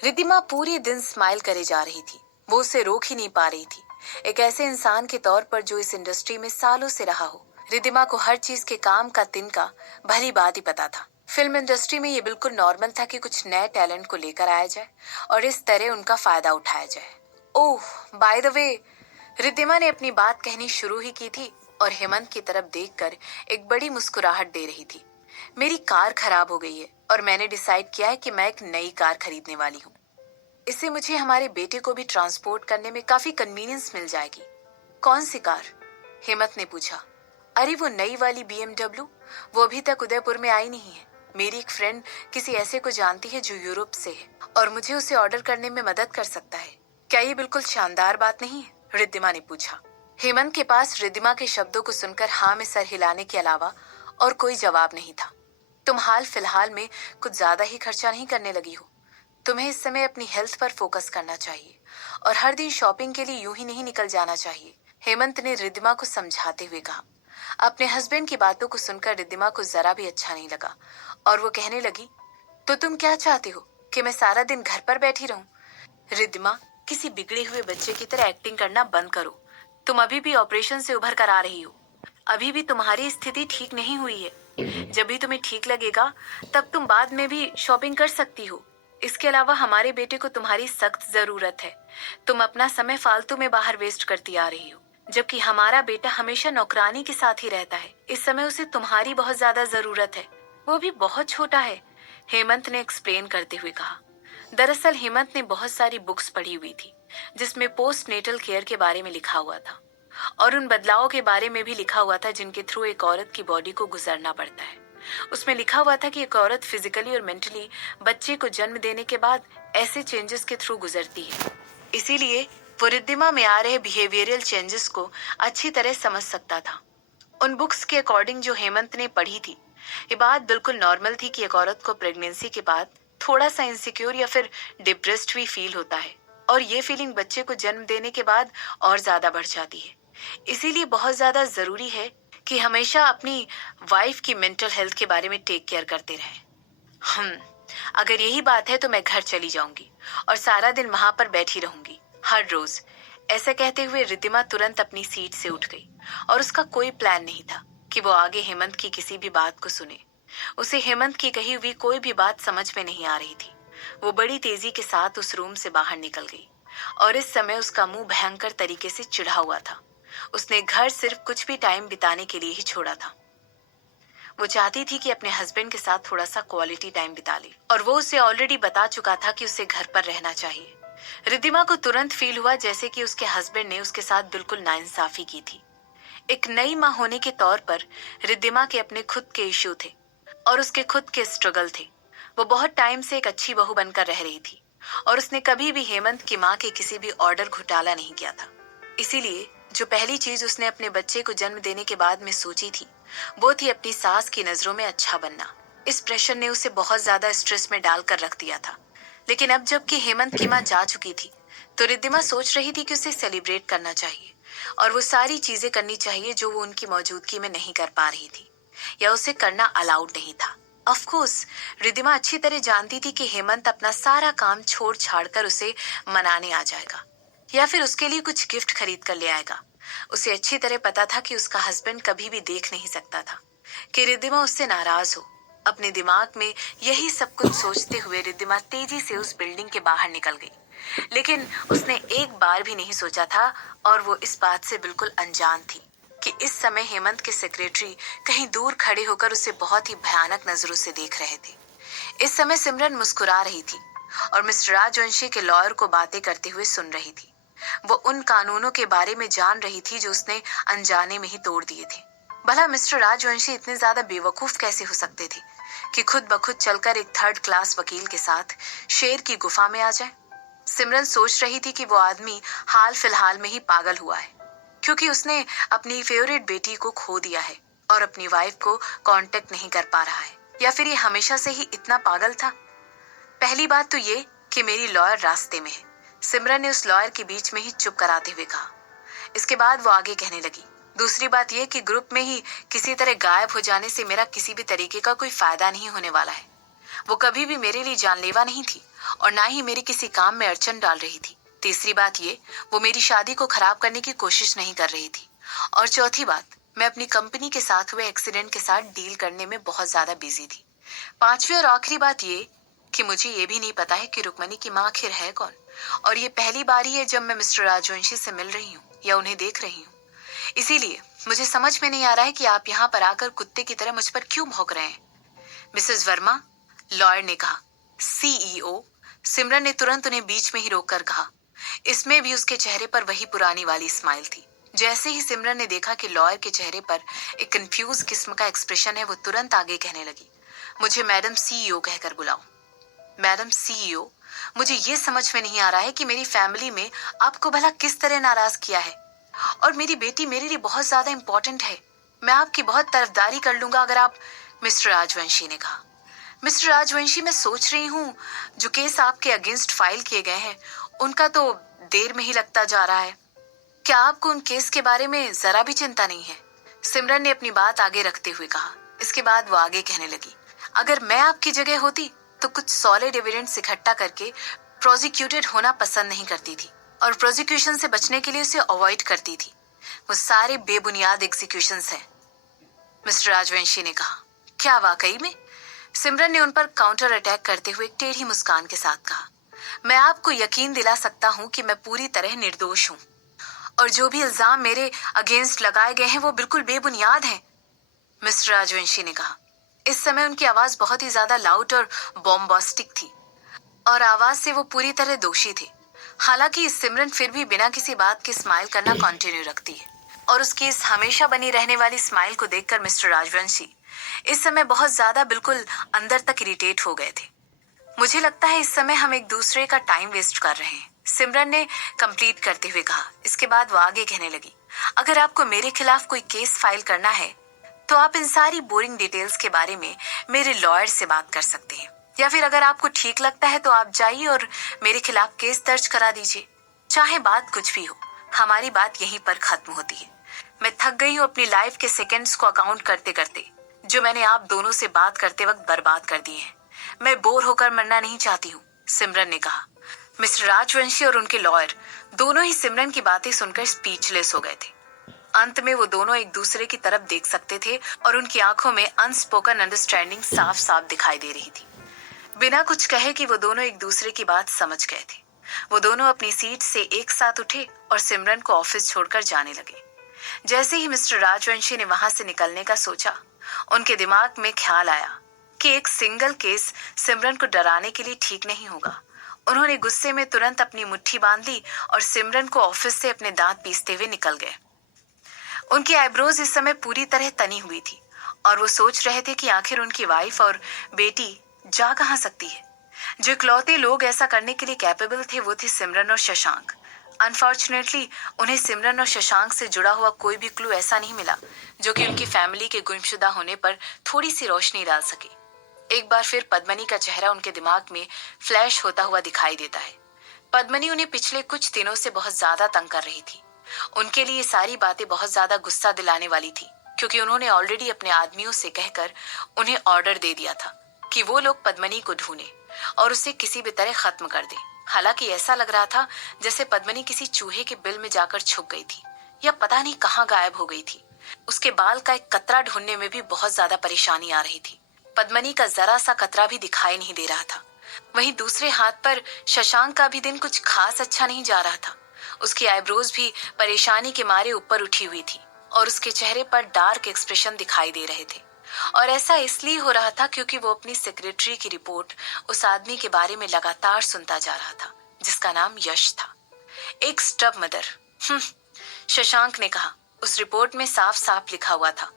रिद्धिमा पूरे दिन स्माइल करे जा रही थी। वो उसे रोक ही नहीं पा रही थी। एक ऐसे इंसान के तौर पर जो इस इंडस्ट्री में सालों से रहा हो, रिद्धिमा को हर चीज के काम का तिनका भली बात ही पता था। फिल्म इंडस्ट्री में ये बिल्कुल नॉर्मल था कि कुछ नए टैलेंट को लेकर आया जाए और इस तरह उनका फायदा उठाया जाए। ओह, बाय द वे, रिद्धिमा ने अपनी बात कहनी शुरू ही की थी और हेमंत की तरफ देखकर एक बड़ी मुस्कुराहट दे रही थी। मेरी कार खराब हो गई है और मैंने डिसाइड किया है कि मैं एक नई कार खरीदने वाली हूँ। इससे मुझे हमारे बेटे को भी ट्रांसपोर्ट करने में काफी कन्वीनियंस मिल जाएगी। कौन सी कार? हेमंत ने पूछा। अरे वो नई वाली BMW, वो अभी तक उदयपुर में आई नहीं है। मेरी एक फ्रेंड किसी ऐसे को जानती है जो यूरोप से है और मुझे उसे ऑर्डर करने में मदद कर सकता है। क्या ये बिल्कुल शानदार बात नहीं है? रिद्धिमा ने पूछा। हेमंत के पास रिद्धिमा के शब्दों को सुनकर हाँ में सर हिलाने के अलावा और कोई जवाब नहीं था। तुम हाल फिलहाल में कुछ ज्यादा ही खर्चा नहीं करने लगी हो। तुम्हें इस समय अपनी हेल्थ पर फोकस करना चाहिए और हर दिन शॉपिंग के लिए यूं ही नहीं निकल जाना चाहिए, हेमंत ने रिद्धिमा को समझाते हुए कहा। अपने हस्बैंड की बातों को सुनकर रिद्धिमा को जरा भी अच्छा नहीं लगा और वो कहने लगी, तो तुम क्या चाहते हो कि मैं सारा दिन घर पर बैठी रहूं? रिद्धिमा, किसी बिगड़े हुए बच्चे की तरह एक्टिंग करना बंद करो। तुम अभी भी ऑपरेशन से उभर कर आ रही हो। अभी भी तुम्हारी स्थिति ठीक नहीं हुई है। जब भी तुम्हें ठीक लगेगा तब तुम बाद में भी शॉपिंग कर सकती हो। इसके अलावा हमारे बेटे को तुम्हारी सख्त जरूरत है। तुम अपना समय फालतू में बाहर वेस्ट करती आ रही हो, जबकि हमारा बेटा हमेशा नौकरानी के साथ ही रहता है। इस समय उसे तुम्हारी बहुत ज्यादा जरूरत है। वो भी बहुत छोटा है, हेमंत ने एक्सप्लेन करते हुए कहा। दरअसल हेमंत ने बहुत सारी बुक्स पढ़ी हुई थी जिसमें पोस्ट नेटल केयर के बारे में लिखा हुआ था और उन बदलावों के बारे में भी लिखा हुआ था जिनके थ्रू एक औरत की बॉडी को गुजरना पड़ता है। उसमें लिखा हुआ था कि एक औरत फिजिकली और मेंटली बच्चे को जन्म देने के बाद ऐसे चेंजेस के थ्रू गुजरती है। इसीलिए वो रिद्धिमा में आ रहे बिहेवियरल चेंजेस को अच्छी तरह समझ सकता था। उन बुक्स के अकॉर्डिंग जो हेमंत ने पढ़ी थी, ये बात बिल्कुल नॉर्मल थी कि एक औरत को प्रेगनेंसी के बाद थोड़ा सा इनसिक्योर या फिर डिप्रेस्ड भी फील होता है और ये फीलिंग बच्चे को जन्म देने के बाद और ज्यादा बढ़ जाती है। इसीलिए बहुत ज्यादा जरूरी है कि हमेशा अपनी वाइफ की मेंटल हेल्थ के बारे में टेक केयर करते रहें। अगर यही बात है तो मैं घर चली जाऊंगी और सारा दिन वहां पर बैठी रहूंगी, हर रोज। ऐसा कहते हुए रिद्धिमा तुरंत अपनी सीट से उठ गई और उसका कोई प्लान नहीं था कि वो आगे हेमंत की किसी भी बात को सुने। उसे हेमंत की कही हुई कोई भी बात समझ में नहीं आ रही थी। वो बड़ी तेजी के साथ उस रूम से बाहर निकल गई और इस समय उसका मुंह भयंकर तरीके से चिढ़ा हुआ था। उसने घर सिर्फ कुछ भी टाइम बिताने के लिए ही छोड़ा था। वो चाहती थी कि अपने हस्बैंड के साथ थोड़ा सा क्वालिटी टाइम बिता ले और वो उसे ऑलरेडी बता चुका था कि उसे घर पर रहना चाहिए। रिद्धिमा को तुरंत फील हुआ जैसे कि उसके हस्बैंड ने उसके साथ बिल्कुल नाइंसाफी की थी। एक नई माँ होने के तौर पर रिद्धिमा के अपने खुद के इश्यू थे और उसके खुद के स्ट्रगल थे। वो बहुत टाइम से एक अच्छी बहू बनकर रह रही थी और उसने कभी भी हेमंत की माँ के किसी भी ऑर्डर घोटाला नहीं किया था। इसीलिए जो पहली चीज उसने अपने बच्चे को जन्म देने के बाद में सोची थी, वो थी अपनी सास की नजरों में अच्छा बनना। इस प्रेशर ने उसे बहुत ज्यादा स्ट्रेस में डालकर रख दिया था। लेकिन अब जबकि हेमंत की माँ जा चुकी थी तो रिद्धिमा सोच रही थी कि उसे सेलिब्रेट करना चाहिए और वो सारी चीजें करनी चाहिए जो वो उनकी मौजूदगी में नहीं कर पा रही थी या उसे करना अलाउड नहीं था। ऑफ कोर्स रिद्धिमा अच्छी तरह जानती थी कि हेमंत अपना सारा काम छोड़ छाड़ कर उसे मनाने आ जाएगा या फिर उसके लिए कुछ गिफ्ट खरीद कर ले आएगा। उसे अच्छी तरह पता था कि उसका हस्बैंड कभी भी देख नहीं सकता था कि रिद्धिमा उससे नाराज हो। अपने दिमाग में यही सब कुछ सोचते हुए रिद्धिमा तेजी से उस बिल्डिंग के बाहर निकल गई। लेकिन उसने एक बार भी नहीं सोचा था और वो इस बात से बिल्कुल अनजान थी कि इस समय हेमंत के सेक्रेटरी कहीं दूर खड़े होकर उसे बहुत ही भयानक नजरों से देख रहे थे। इस समय सिमरन मुस्कुरा रही थी और मिस्टर राजवंशी के लॉयर को बातें करते हुए सुन रही थी। वो उन कानूनों के बारे में जान रही थी जो उसने अनजाने में ही तोड़ दिए थे। भला मिस्टर राजवंशी इतने ज्यादा बेवकूफ कैसे हो सकते थे कि खुद ब खुद चलकर एक थर्ड क्लास वकील के साथ शेर की गुफा में आ जाए। सिमरन सोच रही थी कि वो आदमी हाल फिलहाल में ही पागल हुआ है क्योंकि उसने अपनी फेवरेट बेटी को खो दिया है और अपनी वाइफ को कांटेक्ट नहीं कर पा रहा है, या फिर ये हमेशा से ही इतना पागल था। पहली बात तो ये कि मेरी लॉयर रास्ते में है, सिमरन ने उस लॉयर के बीच में ही चुप कराते हुए कहा। इसके बाद वो आगे कहने लगी, दूसरी बात यह कि ग्रुप में ही किसी तरह गायब हो जाने से मेरा किसी भी तरीके का कोई फायदा नहीं होने वाला है। वो कभी भी मेरे लिए जानलेवा नहीं थी और ना ही मेरे किसी काम में अड़चन डाल रही थी। तीसरी बात ये, वो मेरी शादी को खराब करने की कोशिश नहीं कर रही थी। और चौथी बात, मैं अपनी कंपनी के साथ हुए एक्सीडेंट के साथ डील करने में बहुत ज्यादा बिजी थी। पांचवी और आखिरी बात ये कि मुझे ये भी नहीं पता है कि रुक्मणी की माँ आखिर है कौन। और ये पहली बार ही है जब मैं मिस्टर राजवंशी से मिल रही हूँ या उन्हें देख रही हूँ। इसीलिए मुझे समझ में नहीं आ रहा है कि आप यहाँ पर आकर कुत्ते की तरह मुझ पर क्यों भौंक रहे हैं। मिसेस वर्मा, लॉयर ने कहा। सीईओ, सिमरन ने तुरंत उन्हें बीच में ही रोककर कहा। इसमें भी उसके चेहरे पर वही पुरानी वाली स्माइल थी। जैसे ही सिमरन ने देखा कि लॉयर के चेहरे पर एक कंफ्यूज किस्म का एक्सप्रेशन है, वो तुरंत आगे कहने लगी, मुझे मैडम सीईओ कहकर बुलाओ। मैडम सीईओ, मुझे ये समझ में नहीं आ रहा है कि मेरी फैमिली में आपको भला किस तरह नाराज किया है। और मेरी बेटी मेरे लिए बहुत ज्यादा इंपॉर्टेंट है। मैं आपकी बहुत तरफदारी कर लूंगा अगर आप। मिस्टर राजवंशी ने कहा। मिस्टर राजवंशी, मैं सोच रही हूँ जो केस आपके अगेंस्ट फाइल किए गए हैं उनका तो देर में ही लगता जा रहा है। क्या आपको उन केस के बारे में जरा भी चिंता नहीं है? सिमरन ने अपनी बात आगे रखते हुए कहा। इसके बाद वो आगे कहने लगी, अगर मैं आपकी जगह होती तो कुछ सॉलिड एविडेंस इकट्ठा करके प्रोसिक्यूटेड होना पसंद नहीं करती थी और प्रोसिक्यूशन से बचने के लिए उसे अवॉइड करती थी। वो सारे बेबुनियाद एग्जीक्यूशंस हैं। मिस्टर राजवंशी ने कहा। क्या वाकई में? सिमरन ने उन पर काउंटर अटैक करते हुए एक टेढ़ी मुस्कान के साथ कहा। मैं आपको यकीन दिला सकता हूँ कि मैं पूरी तरह निर्दोष हूँ और जो भी इल्जाम मेरे अगेंस्ट लगाए गए हैं वो बिल्कुल बेबुनियाद हैं। मिस्टर राजवंशी ने कहा। इस समय उनकी आवाज बहुत ही ज्यादा लाउड और बॉम्बास्टिक थी और आवाज से वो पूरी तरह दोषी थे। हालांकि सिमरन फिर भी बिना किसी बात के स्माइल करना कंटिन्यू रखती है और उसकी इस हमेशा बनी रहने वाली स्माइल को देखकर मिस्टर राजवंशी इस समय बहुत ज्यादा बिल्कुल अंदर तक इरिटेट हो गए थे। मुझे लगता है इस समय हम एक दूसरे का टाइम वेस्ट कर रहे हैं, सिमरन ने कंप्लीट करते हुए कहा। इसके बाद वो आगे कहने लगी, अगर आपको मेरे खिलाफ कोई केस फाइल करना है तो आप इन सारी बोरिंग डिटेल्स के बारे में मेरे लॉयर से बात कर सकते हैं, या फिर अगर आपको ठीक लगता है तो आप जाइए और मेरे खिलाफ केस दर्ज करा दीजिए। चाहे बात कुछ भी हो, हमारी बात यहीं पर खत्म होती है। मैं थक गई हूँ अपनी लाइफ के सेकेंड्स को अकाउंट करते करते, जो मैंने आप दोनों से बात करते वक्त बर्बाद कर दिए हैं। मैं बोर होकर मरना नहीं चाहती हूँ, सिमरन ने कहा। मिस्टर राजवंशी और उनके लॉयर दोनों ही सिमरन की बातें सुनकर स्पीचलेस हो गए थे। अंत में वो दोनों एक दूसरे की तरफ देख सकते थे और उनकी आंखों में अनस्पोकन अंडरस्टैंडिंग साफ साफ दिखाई दे रही थी। बिना कुछ कहे कि वो दोनों एक दूसरे की बात समझ गए थे, वो दोनों अपनी सीट से एक साथ उठे और सिमरन को ऑफिस छोड़कर जाने लगे। जैसे ही मिस्टर राजवंशी ने वहां से निकलने का सोचा, उनके दिमाग में ख्याल आया कि एक सिंगल केस सिमरन को डराने के लिए ठीक नहीं होगा। उन्होंने गुस्से में तुरंत अपनी मुट्ठी बांध ली और सिमरन को ऑफिस से अपने दांत पीसते हुए निकल गए। उनकी आईब्रोज इस समय पूरी तरह तनी हुई थी और वो सोच रहे थे कि आखिर उनकी वाइफ और बेटी जा कहाँ सकती है। जो इकलौते लोग ऐसा करने के लिए कैपेबल थे वो थे सिमरन और शशांक। अनफॉर्चुनेटली उन्हें सिमरन और शशांक से जुड़ा हुआ कोई भी क्लू ऐसा नहीं मिला जो कि उनकी फैमिली के गुमशुदा होने पर थोड़ी सी रोशनी डाल सके। एक बार फिर पद्मनी का चेहरा उनके दिमाग में फ्लैश होता हुआ दिखाई देता है। पद्मनी उन्हें पिछले कुछ दिनों से बहुत ज्यादा तंग कर रही थी। उनके लिए सारी बातें बहुत ज्यादा गुस्सा दिलाने वाली थी, क्योंकि उन्होंने ऑलरेडी अपने आदमियों से कहकर उन्हें ऑर्डर दे दिया था कि वो लोग पद्मनी को ढूंढे और उसे किसी भी तरह खत्म कर दे। हालांकि ऐसा लग रहा था जैसे पद्मनी किसी चूहे के बिल में जाकर छुप गई थी या पता नहीं कहाँ गायब हो गई थी। उसके बाल का एक कतरा ढूंढने में भी बहुत ज्यादा परेशानी आ रही थी। पद्मनी का जरा सा कतरा भी दिखाई नहीं दे रहा था। वहीं दूसरे हाथ पर शशांक का भी दिन कुछ खास अच्छा नहीं जा रहा था। उसकी आईब्रोज भी परेशानी के मारे ऊपर उठी हुई थी और उसके चेहरे पर डार्क एक्सप्रेशन दिखाई दे रहे थे। और ऐसा इसलिए हो रहा था क्योंकि वो अपनी सेक्रेटरी की रिपोर्ट उस आदमी के बारे में लगातार सुनता जा रहा था जिसका नाम यश था, एक स्टब मदर। शशांक ने कहा। उस रिपोर्ट में साफ साफ लिखा हुआ था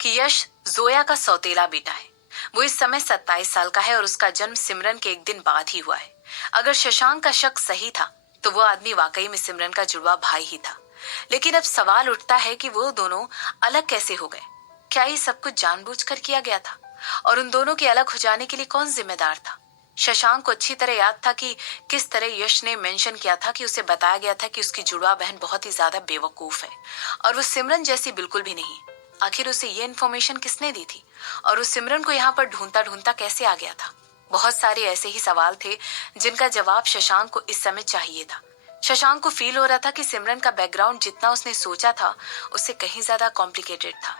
कि यश जोया का सौतेला बेटा है। वो इस समय 27 साल का है और उसका जन्म सिमरन के एक दिन बाद ही हुआ है। अगर शशांक का शक सही था तो वो आदमी वाकई में सिमरन का जुड़वा भाई ही था। लेकिन अब सवाल उठता है कि वो दोनों अलग कैसे हो गए। क्या ये सब कुछ जानबूझकर किया गया था? और उन दोनों के अलग हो जाने के लिए कौन जिम्मेदार था? शशांक को अच्छी तरह याद था कि किस तरह यश ने मेंशन किया था कि उसे बताया गया था कि उसकी जुड़वा बहन बहुत ही ज्यादा बेवकूफ है और वो सिमरन जैसी बिल्कुल भी नहीं। आखिर उसे ये इन्फॉर्मेशन किसने दी थी और उस सिमरन को यहाँ पर ढूंढता ढूंढता कैसे आ गया था? बहुत सारे ऐसे ही सवाल थे जिनका जवाब शशांक को इस समय चाहिए था। शशांक को फील हो रहा था कि सिमरन का बैकग्राउंड जितना उसने सोचा था उससे कहीं ज्यादा कॉम्प्लिकेटेड था।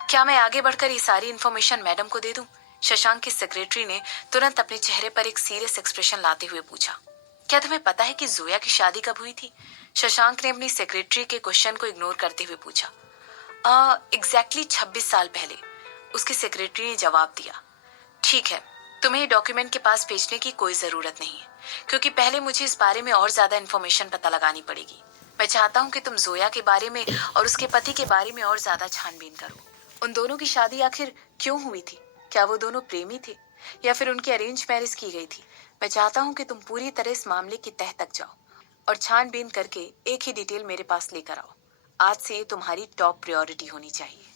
क्या मैं आगे बढ़कर ये सारी इन्फॉर्मेशन मैडम को दे दूं? शशांक की सेक्रेटरी ने तुरंत अपने चेहरे पर एक सीरियस एक्सप्रेशन लाते हुए पूछा। क्या तुम्हें पता है कि जोया की शादी कब हुई थी? शशांक ने अपनी सेक्रेटरी के क्वेश्चन को इग्नोर करते हुए पूछा। एग्जैक्टली 26 साल पहले, उसकी सेक्रेटरी ने जवाब दिया। ठीक है, तुम्हें ये डॉक्यूमेंट के पास भेजने की कोई जरूरत नहीं है, क्योंकि पहले मुझे इस बारे में और ज्यादा इन्फॉर्मेशन पता लगानी पड़ेगी। मैं चाहता हूँ कि तुम जोया के बारे में और उसके पति के बारे में और ज्यादा छानबीन करो। उन दोनों की शादी आखिर क्यों हुई थी? क्या वो दोनों प्रेमी थे या फिर उनकी अरेंज मैरिज की गई थी? मैं चाहता हूँ कि तुम पूरी तरह इस मामले की तह तक जाओ और छानबीन करके एक ही डिटेल मेरे पास लेकर आओ। आज से ये तुम्हारी टॉप प्रायोरिटी होनी चाहिए।